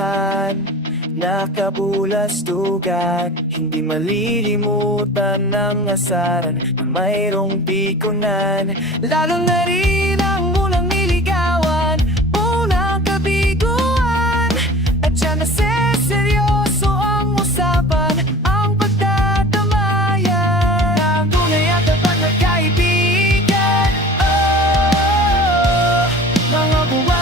eskwelahan, nakabulastugan, hindi malilimutan ng asaran na mayroong pikunan. Lalo na rin ang unang niligawan, unang kabiguan, at siya na seryoso ang usapan, ang pagtatamayan ng tunay at tapat na kaibigan. Oh, mga buhay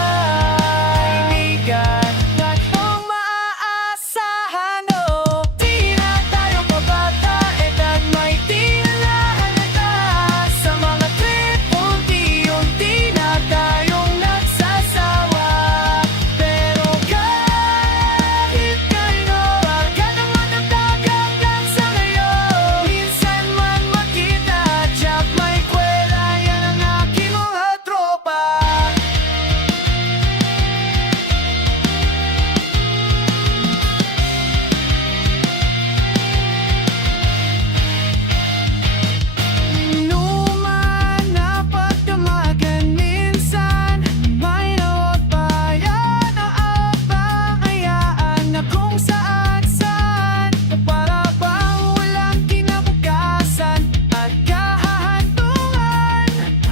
kaibigan na iyong maaasahan. Oh, di na tayo pabata, edad may tinahalata. Sa mga trip, unti-unti na tayong nagsasawa. Pero kahit kayo, agad ang matatag hanggang sa ngayon. Minsan man magkita, tsak may kwela, yan ang aking mga tropa. Inuman na pagdamagan, minsan may nawagbayan na abang-ayaan na kung saan-saan, na para bang walang kinabukasan at kahahantungan.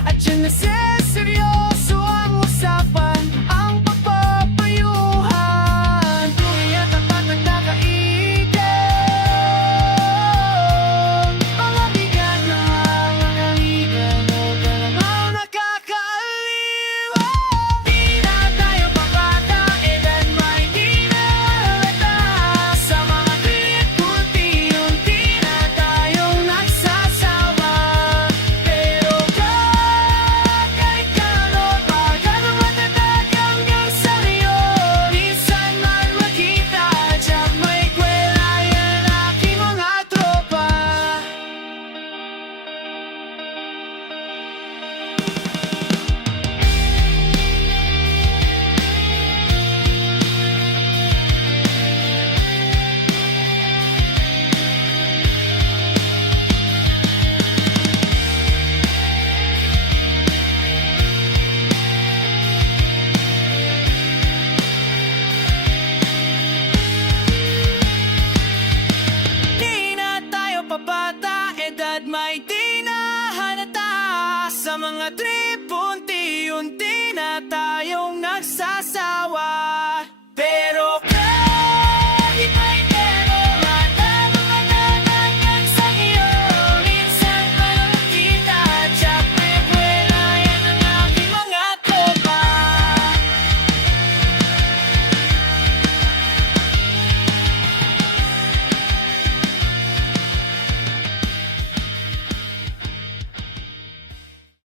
At yun na seryoso ang usapan, ang pagpapayuhan, tunay at tapat na nakaigan. Mga bigat na mga higan, huwag ka namang nakakaaliw. Di na tayo pabata, edad may tinahalata. Sa mga trip, unti-unti na tayong nagsasawa. Pero kahit kalot, agad ang matatag hanggang sa ngayon. Minsan man magkita, tsak may kwela, yan ang aking mga tropa. Di na tayo pabata, edad may tinahalata. Sa mga trip,